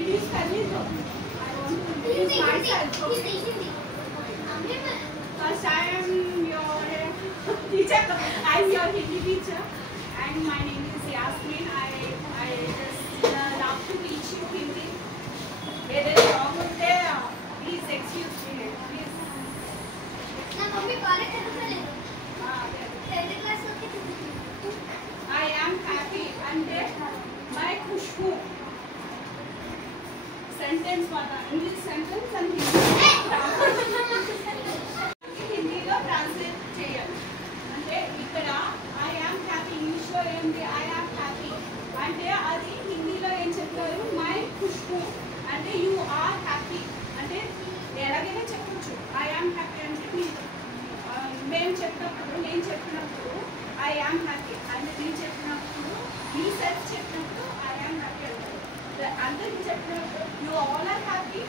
Introduce Karneet. I want to introduce myself. First, I am your teacher. I am your Hindi teacher, and my name is Yasmin. I just love to teach you Hindi. Where there is wrong there, please excuse me. Please. ना mummy college है तो चले। हाँ. 10th class होती थी। I am happy and मैं खुश हूँ. Sentence वाला English sentence and హిందీలో ట్రాన్స్లేట్ చేయాలి. అంటే ఇక్కడ I am happy ఇంగ్లీష్లో ఏంటి I am happy అంటే అది హిందీలో ఏం చెప్తారు మై ఖుష్ హూ అంటే యు ఆర్ హ్యాపీ అంటే ఎలాగైనా చెప్పొచ్చు. I am happy అంటే మేము చెప్పినప్పుడు నేను చెప్పినప్పుడు I am happy అంటే నేను చెప్పినప్పుడు మీ సెల్ఫ్ చెప్పినప్పుడు I am happy అంటారు. అందరికి చెప్పినప్పుడు you all are happy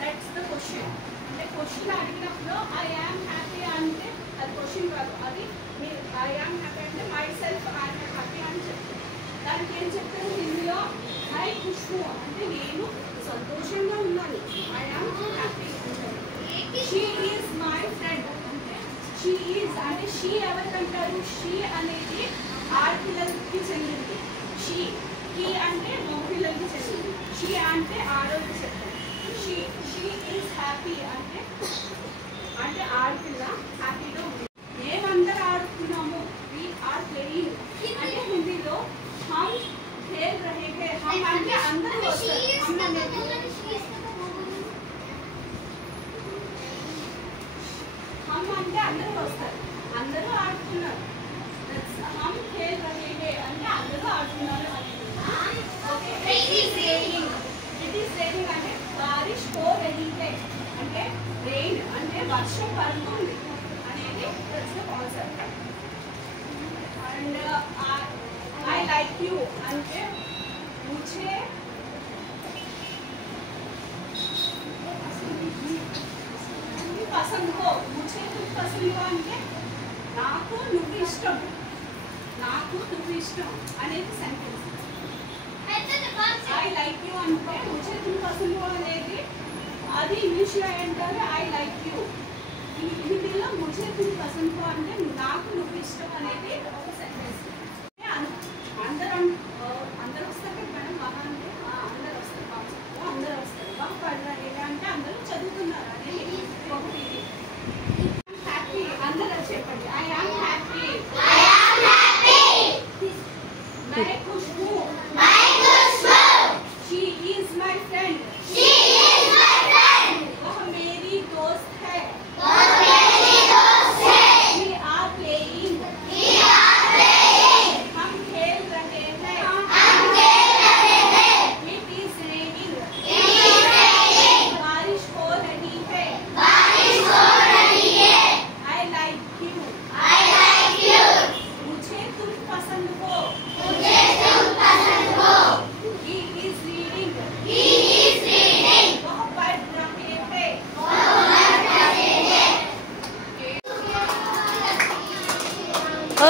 that's the question. అంటే క్వశ్చన్ అడిగినప్పుడు I am happy అంటే అది క్వశ్చన్ కాదు. అది మీరు I am happy అంటే my self I am happy అని చెప్తారు. దానికి ఏం చెప్తారు హిందీలో మై ఖుష్ హూ అంటే నేను సంతోషంగా ఉన్నాను I am happy అంటారు. She is my friend అంటే she is అంటే she ఎవరికంటారు she అనేది ఆడపిల్లలకి చెందింది. she he అంటే మగపిల్లలకి చెందింది. she అంటే ఆడవాళ్ళకి చెప్తారు. she is happy అంటే ఆడపిల్ల హ్యాపీగా ఉంది. మేమందరూ ఆడుతున్నాము we are playing అంటే హిందీలో हम खेल रहे हैं. हम అంటే అందరూ వస్తారు. हम అనేది हम అంటే అందరూ వస్తారు. అందరూ ఆడుతున్నారు. हम खेल रहे हैं అంటే అందరూ ఆడుతున్నారు అనేది. ఓకే it is raining అంటే బారిష్ हो रही है అంటే రెయిన్ అంటే వర్షం పడుతుంది అనేది that's the concept. And I like you అంటే मुझे పసంద్ హో मुझे तुम पसंद हो అంటే నాకు నువ్వు ఇష్టం అనేది సెంటెన్స్. I like you అంటే मुझे तुम पसंद हो అనేది అది ఇంగ్లీష్లో అంటారు I like you. హిందీలో मुझे तुम पसंद हो అంటే నాకు నువ్వు ఇష్టం అనేది ఒక సెంటెన్స్. అందరూ వస్తారు మేడం బాగా అంటే అందరూ వస్తారు బాగా పడరాలి అంటే అందరూ చదువుతున్నారు అనేది ఒకటి. హ్యాపీ అందరూ చెప్పండి I am happy. मैं खुश हूँ. She is my friend. वह मेरी दोस्त है. We are playing. हम खेल रहे हैं. It is raining. बारिश हो रही है. I like you. मुझे तुम पसंद हो. He is reading. वह पढ़ रहे हैं.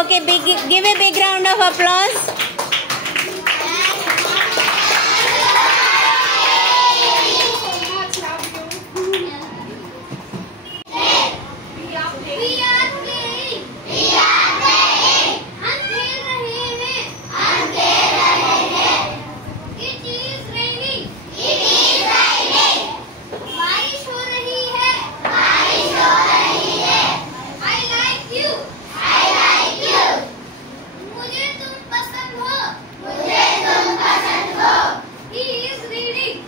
Okay, give a big round of applause. So much love you. We are playing. हम खेल रहे हैं. It is raining. बारिश हो रही है. I like you. मुझे तुम पसंद हो. He is reading.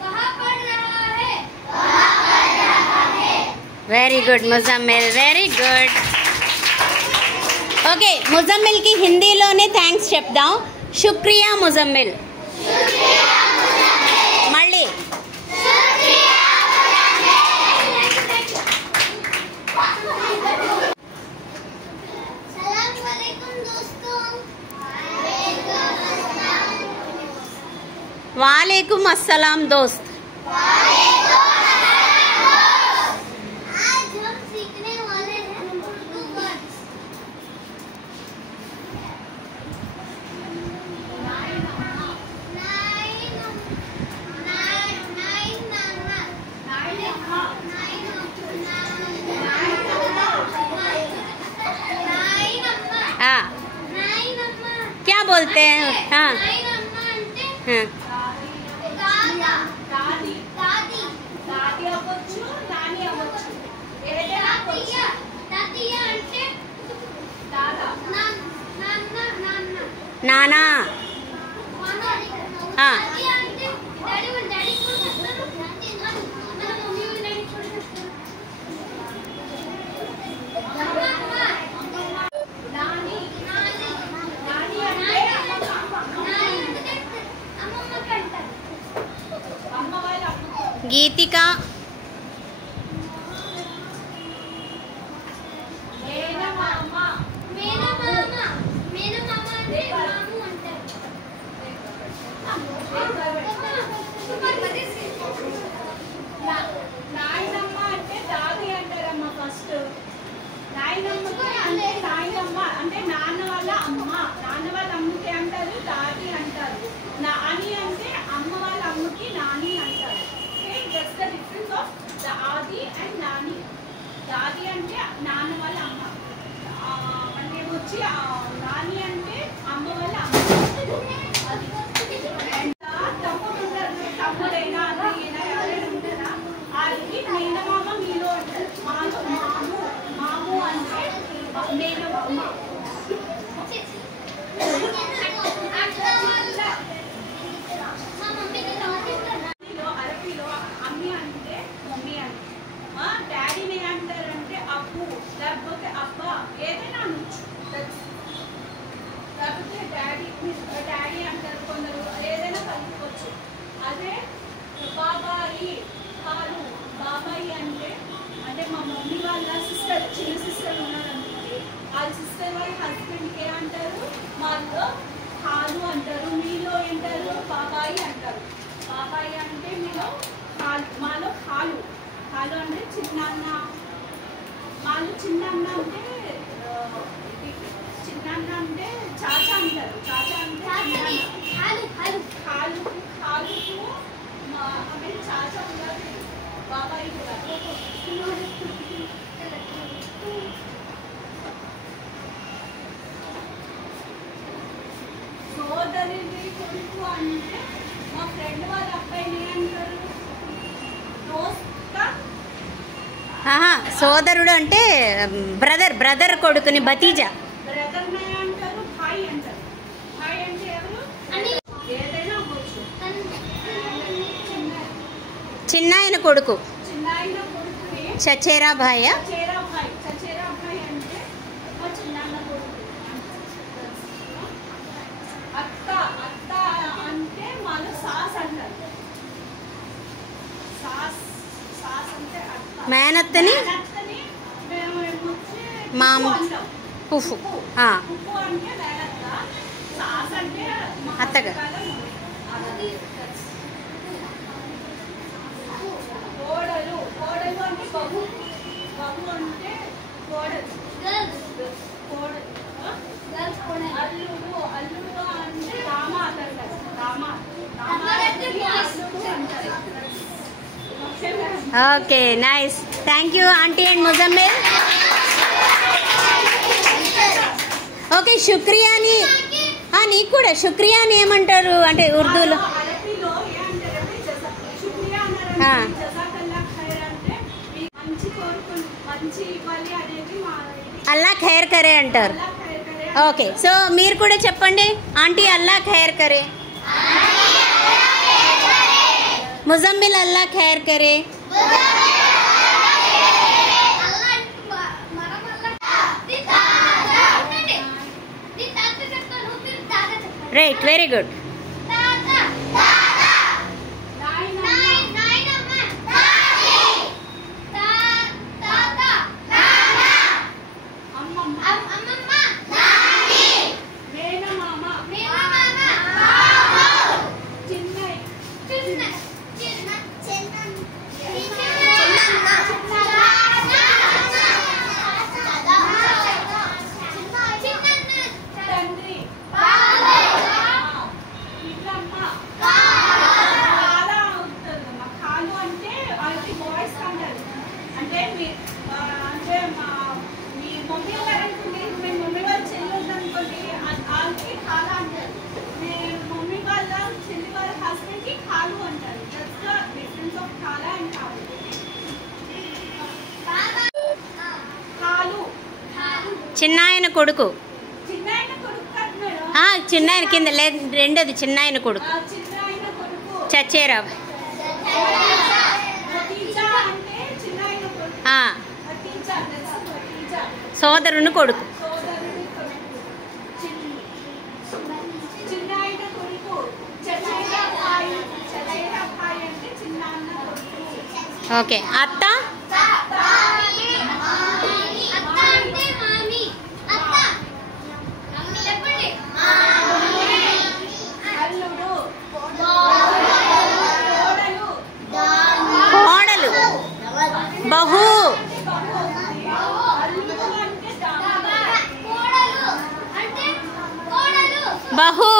कहाँ पढ़ रहा है. Very good, Muzammil. Very good. Okay ముజమ్మిల్కి హిందీలోనే థ్యాంక్స్ చెప్దాం. శుక్రియా ముజమ్మిల్. మళ్ళీ सलाम वालेकुम दोस्तों. वालेकुम अस्सलाम दोस्त. आज हम सीखने वाले हैं उर्दू वर्ड्स. దాది దాది అవ్వచ్చు, నాని అవ్వచ్చు, ఏదైనా అవ్వచ్చు. అంటే దాదా నానా. నాని నాని అంటే అమ్మ వాళ్ళ అమ్మ. గీతిక. మేనమామ అంటే మాము అంటారు. నాయనమ్మ అంటే దాది అంటారమ్మ ఫస్ట్. నాయనమ్మకి అంటే నాయనమ్మ అంటే నాన్న వాళ్ళ అమ్మ. నాన్న వాళ్ళ అమ్మకి అంటారు దాది అంటారు. నాని అంటే అమ్మ వాళ్ళ అమ్మకి నాని అంటారు. జస్ట్ ద డిఫరెన్స్ ఆఫ్ దాది అండ్ నాని. దాది అంటే నాన్న వాళ్ళ అమ్మ, అంటే వచ్చి నాని అంటే అమ్మ వాళ్ళ అమ్మ. అది తమ్ముడు ఉంటారు, తమ్ముడైనా అన్నయ్యైనా ఎవరైనా ఉంటారా? అది మేనమామ మీలో ఉంటారు. మాము మాము అంటే మేనమామ. అరబీలో అమ్మి అంటే మమ్మీ అంటే. డాడీని ఏమంటారంటే అబ్బు, లేకపోతే అబ్బా, ఏదైనా అనొచ్చు. లేకపోతే డాడీ అంటారు కొందరు, ఏదైనా కలుపుకోవచ్చు. అదే బాబాయి కాదు. బాబాయి అంటే మా మమ్మీ వాళ్ళ సిస్టర్, చిన్న సిస్టర్ ఉన్నారనుకోండి, వాళ్ళ సిస్టర్ వాళ్ళ హస్బెండ్కి ఏమంటారు? మాలో కాలు అంటారు, మీలో ఏంటారు? బాబాయి అంటారు. బాబాయి అంటే మీలో కాలు, మాలో కాలు. కాలు అంటే చిన్నన్న. మాలో చిన్నన్న అంటే చిన్నన్న అంటే చాచా అంటారు. చాచా అంటే కాలు కాలుకు ఆమె చాచా కూడా బాబాయి కూడా. సోదరిని కొడుకు అంటే మా ఫ్రెండ్ వాళ్ళ అబ్బాయిని అంటారు దోస్తా. సోదరుడు అంటే బ్రదర్ కొడుకుని భతీజా. బ్రదర్ని అంటారు, భాయ్ అంటారు. భాయ్ అంటే ఎవరు? ఏదైనా అవ్వచ్చు. చిన్నాయన కొడుకు చిన్నాయన కొడుకుని చచేరా భాయ. చచేరా భాయ్. చచేరా భాయ్ అంటే మా చిన్నాన్న కొడుకు. అత్త అత్త అంటే మాలో సాస్ అంటారు. సాస్ సాస్ అంటే అత్త. మేనత్తని మేనత్తని మేము ఏమొచ్చి మామ. పువ్వు అంటాం. పువ్వు. పువ్వు అంటే మేనత్త. సాస్ అంటే మా అత్తగా. అది కోడలు. కోడలు అంటే బహు. బహు అంటే కోడలు. కోడలు. అల్లుడు. అల్లుడు అంటే దామాత్ అంటారు. దామాత్. దామాత్ అల్లుడు అంటారు. Okay, nice. Thank you aunty and Muzammil. Okay, శుక్రియాని. నీకు కూడా శుక్రియాని ఏమంటారు అంటే ఉర్దూలో? అరబీలో ఏమంటారంటే శుక్రియా అన్నారంటే జజాకల్లా ఖైర్ అంటే మంచి కోరుకుని మంచి ఇవ్వాలి అనేది మా అల్లా ఖైర్ కరే అంటారు. అల్లా ఖైర్ కరే. ఓకే, సో మీరు కూడా చెప్పండి ఆంటీ అల్లా ఖైర్ కరే. ముజమ్మిల్ అల్లా ఖైర్ కరే. Right, very good. చిన్నాయన కొడుకు. చిన్నాయన కొడుకు కాదు మేడం. చిన్నాయన కింద రెండోది చిన్నాయన కొడుకు. చిన్నాయన కొడుకు చచ్చేరావు. భతీజా అంటే చిన్నాయన కొడుకు. భతీజా తెలుసు, భతీజా సోదరుని కొడుకు. సోదరుని కొడుకు. చిన్నాయన కొడుకు. చచేరాబాయి. చచేరాబాయి అంటే చిన్నాన్న కొడుకు. ఓకే. అత్త అంటే మామి. అత్త చెప్పండి. అల్లుడు. కోడలు. బహు. బహు.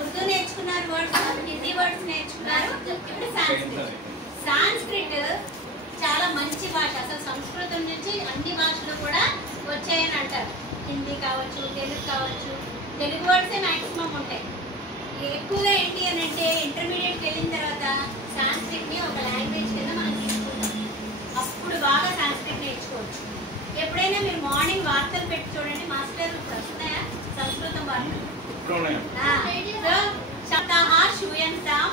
ఉర్దూ నేర్చుకున్నారు, వర్డ్స్ హిందీ వర్డ్స్ నేర్చుకున్నారు. ఇప్పుడు సాంస్క్రిట్ చాలా మంచి భాష. అసలు సంస్కృతం నుంచి అన్ని భాషలు కూడా వచ్చాయని అంటారు. హిందీ కావచ్చు, తెలుగు కావచ్చు. తెలుగు వర్డ్సే మ్యాక్సిమం ఉంటాయి. ఎక్కువగా ఏంటి అని అంటే ఇంటర్మీడియట్కి వెళ్ళిన తర్వాత సాంస్క్రిట్ని ఒక లాంగ్వేజ్ కింద మనం తీసుకుంటాం. అప్పుడు బాగా సాంస్క్రిట్ నేర్చుకోవచ్చు. ఎప్పుడైనా మీరు మార్నింగ్ వార్తలు పెట్టి చూడండి, మాస్టర్ వస్తాయా సంస్కృతం వార్తలు? శబ్దః శూయంతాం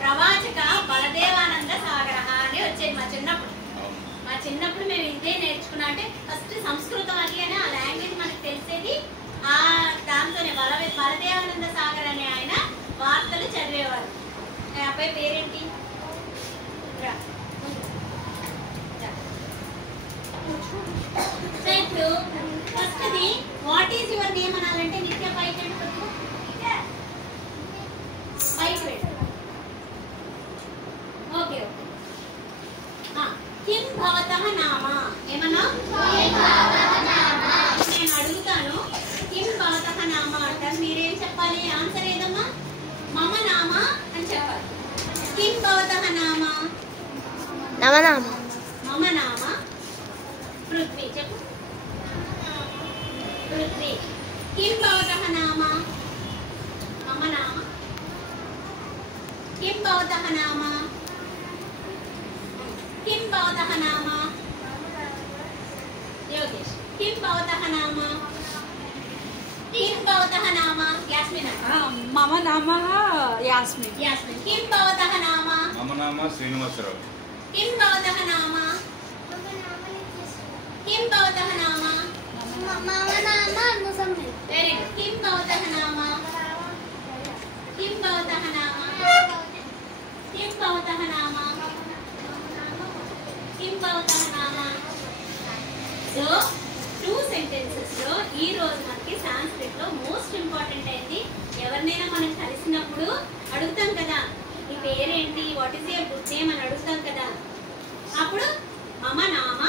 ప్రవాచక బలదేవానంద సాగర అని వచ్చేది మా చిన్నప్పుడు మేము ఇదే నేర్చుకున్నా. అంటే ఫస్ట్ సంస్కృతం అది అని ఆ లాంగ్వేజ్ మనకు తెలిసేది. దాంతోనే బలదేవానంద సాగర్ అనే ఆయన వార్తలు చదివేవారు. అబ్బాయి పేరేంటి? ఇప్పుడు ఫస్ట్ది వాట్ ఈజ్ యువర్ నేమ్ అనాలంటే నిత్య పైకి ఓకే. కిం భవతః నామ. ఏమన్నా నేను అడుగుతాను, కిం భవతః నామ అంటారు. మీరేం చెప్పాలి? ఆన్సర్ ఏదమ్మా? మమ నామ అని చెప్పాలి. కిం భవతః నామ? మమ నామ పృథ్వీ. చెప్పు. పృథ్వీ. కిం భవతః నామ? మమ నామ. కిం భవతః నామ? కిం భవతః నామ? యోగేష్. కిం భవతః నామ? కిం భవతః నామ? యాస్మిన్. మమ నామః యాస్మిన్. యాస్మిన్. కిం భవతః నామ? మమ నామ శ్రీనివాసరావు. కిం భవతః నామ? కిం భవతః నామ? Very good. కిం భవతః నామ? కిం భవతః నామ? కిం భవతః నామ? కిం భవతః నామ? సో 2 సెంటెన్సెస్ లో ఈ రోజు మనకి సాంస్క్రిట్ లో మోస్ట్ ఇంపార్టెంట్ అయింది. ఎవరినైనా మనం కలిసినప్పుడు అడుగుతాం కదా, నీ పేరేంటి, what is your good name అని అడుగుతాం కదా. అప్పుడు మమ నామ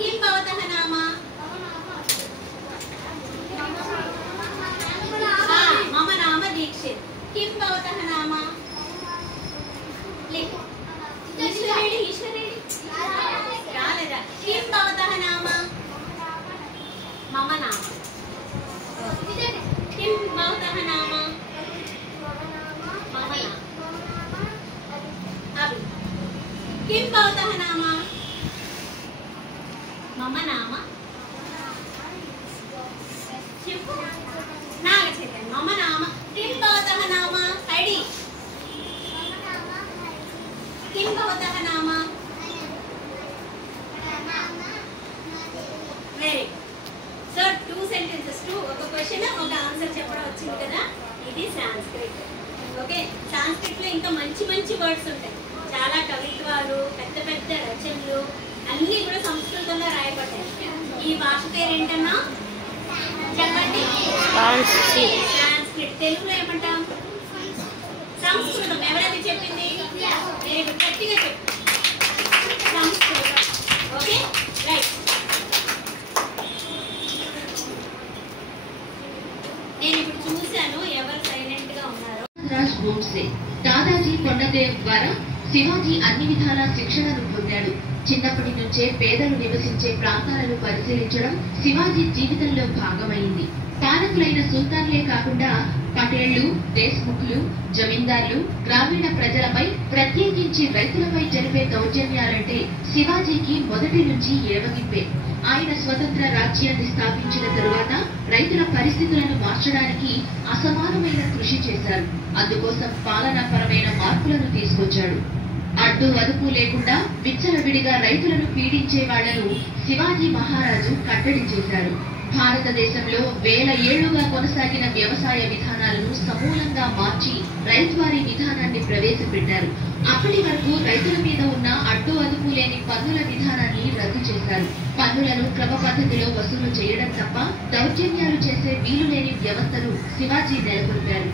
కిం భవతః నామ? మమ నామ దీక్షిత్. కిం భవతః నామ? ఈశ్వరేడి రాలేదా? కిం భవతః నామ? మమ నామ. కిం భవతః నామ? మమ నామ. అభి. కిం భవతః నామ? మమ నామ. చెప్పు. నాగ చైతన్య. మమ నామ. కిం భవతః నామ? ఐడి. కిం భవతః నామ? Very good. సో 2 సెంటెన్సెస్, ఒక క్వశ్చన్ ఒక ఆన్సర్ చెప్పడం వచ్చింది కదా. ఇది సాంస్క్రిట్. ఓకే. సాంస్క్రిట్ లో ఇంకా మంచి మంచి వర్డ్స్ ఉంటాయి. చాలా కవిత్వాలు, పెద్ద పెద్ద రచనలు అన్నీ కూడా సంస్కృతంలో రాయబడ్డాయి. ఈ భాష పేరు ఏంటన్నా చెప్పండి? సాంస్క్రిట్. తెలుగులో ఏమంటాం? సంస్కృతం. ఎవరైతే చెప్పింది? Very good. గట్టిగా చెప్పు. సంస్కృతం. Okay right. నేను ఇప్పుడు చూశాను ఎవరు సైలెంట్ గా ఉన్నారో. దాదాజీ కొండదేవ్ ద్వారా శివాజీ అన్ని విధాల శిక్షణను పొందాడు. చిన్నప్పటి నుంచే పేదలు నివసించే ప్రాంతాలను పరిశీలించడం శివాజీ జీవితంలో భాగమైంది. పాలకులైన సుల్తాన్లే కాకుండా పటేళ్లు, దేశ్ముఖులు, జమీందార్లు, గ్రామీణ ప్రజలపై ప్రత్యేకించి రైతులపై జరిపే దౌర్జన్యాలంటే శివాజీకి మొదటి నుంచి ఏవగింపే. ఆయన స్వతంత్ర రాజ్యాన్ని స్థాపించిన తరువాత రైతుల పరిస్థితులను మార్చడానికి అసమానమైన కృషి చేశారు. అందుకోసం పాలనాపరమైన మార్పులను తీసుకొచ్చాడు. అడ్డు అదుపు లేకుండా విచ్చలవిడిగా రైతులను పీడించే వాళ్లను శివాజీ మహారాజు కట్టడి చేశారు. భారతదేశంలో వేల ఏళ్లుగా కొనసాగిన వ్యవసాయ విధానాలను సమూలంగా మార్చి రైతువారీ విధానాన్ని ప్రవేశపెట్టారు. అప్పటి వరకు రైతుల మీద ఉన్న అడ్డు అదుపు లేని పన్నుల విధానాన్ని రద్దు చేశారు. పన్నులను క్రమ పద్ధతిలో వసూలు చేయడం తప్ప దౌర్జన్యాలు చేసే వీలు లేని వ్యవస్థను శివాజీ నెలకొల్పారు.